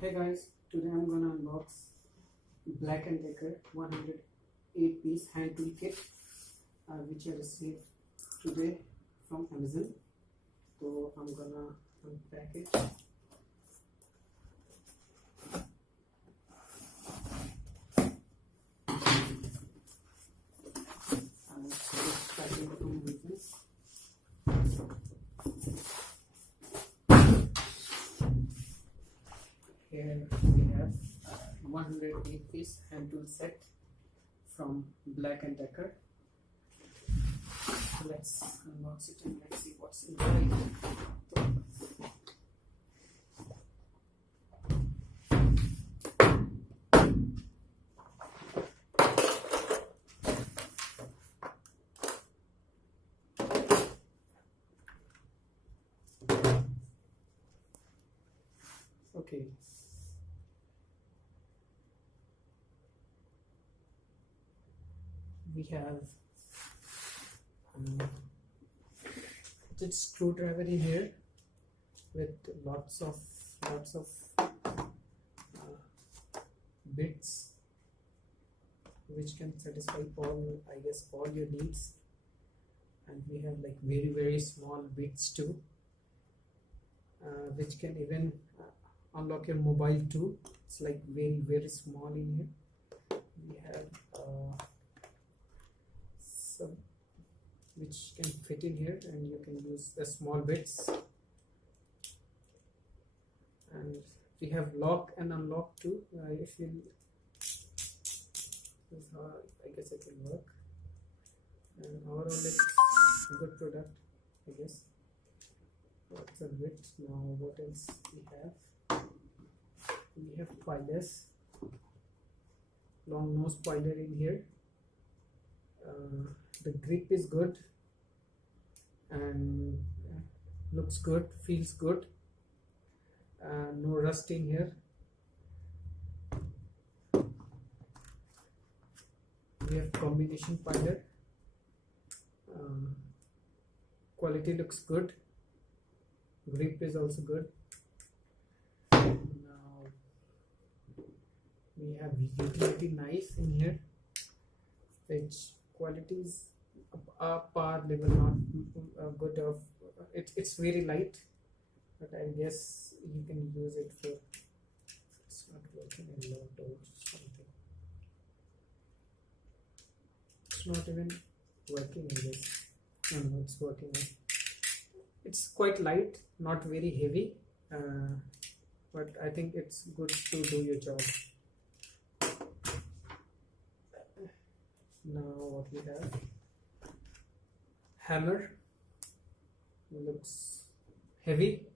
Hey guys, today I'm gonna unbox BLACK+DECKER 108 piece hand tool kit which I received today from Amazon. So I'm gonna unpack it. I'm starting from weakness. Here we have 108 piece hand tool set from BLACK+DECKER. So let's unbox it and let's see what's inside. Okay. We have the screwdriver in here with lots of bits which can satisfy all, I guess, all your needs. And we have like very small bits too, which can even unlock your mobile too. It's like very small in here. We have some which can fit in here, and you can use the small bits. And we have lock and unlock too. If you, this is how I guess it will work. And overall it's a good product, I guess. That's a bit. Now what else we have? We have filers, long nose filer in here. The grip is good and looks good, feels good. No rust in here. We have combination filer. Quality looks good. Grip is also good. Now we have utility knife in here, which quality is par level, not good of it's very light, but I guess you can use it for, it's not working a lot or something. It's not even working, I guess. No, it's working. It's quite light, not very heavy, but I think it's good to do your job. Now what we have, hammer, looks heavy,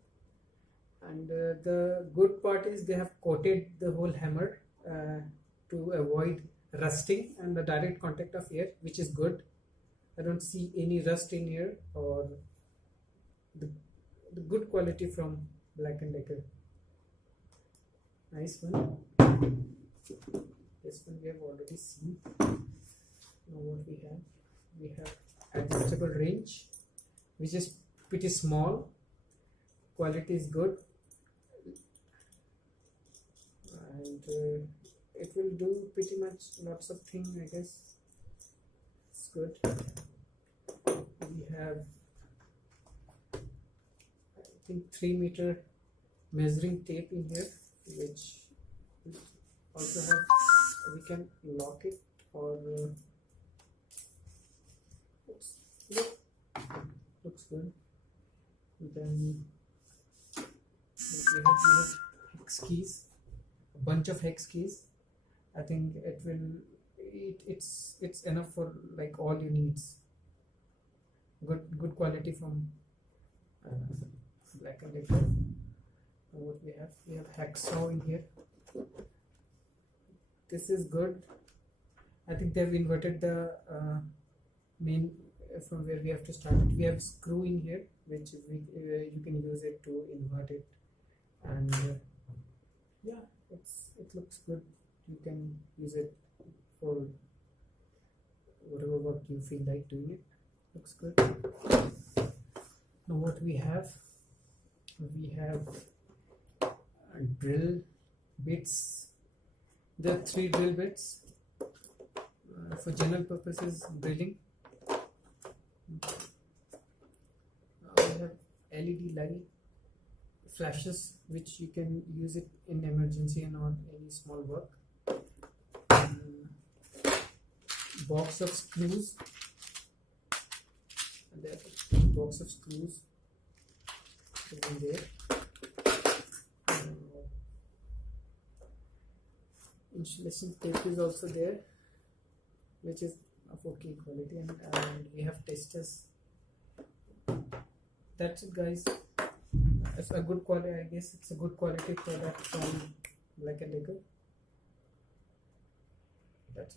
and the good part is they have coated the whole hammer to avoid rusting and the direct contact of air, which is good. I don't see any rust in here, or the good quality from BLACK+DECKER. Nice one. This one we have already seen. Now what we have adjustable range, which is pretty small. Quality is good, and it will do pretty much lots of things, I guess. It's good. We have, I think, 3 meter measuring tape in here, which also have, we can lock it, or looks good. Then we have hex keys, a bunch of hex keys. I think it's enough for like all your needs. Good quality from BLACK+DECKER. What we have hacksaw in here. This is good. I think they've inverted the main from where we have to start it. We have screw in here, which you can use it to invert it, and yeah, it looks good. You can use it for whatever work you feel like doing it. Looks good. Now what we have a drill bits. There are 3 drill bits for general purposes drilling. We have LED light flashes, which you can use it in emergency and on any small work. Box of screws. And there are box of screws in there. Insulation tape is also there, which is of okay quality, and we have testers. That's it, guys. It's a good quality. I guess it's a good quality product from BLACK+DECKER.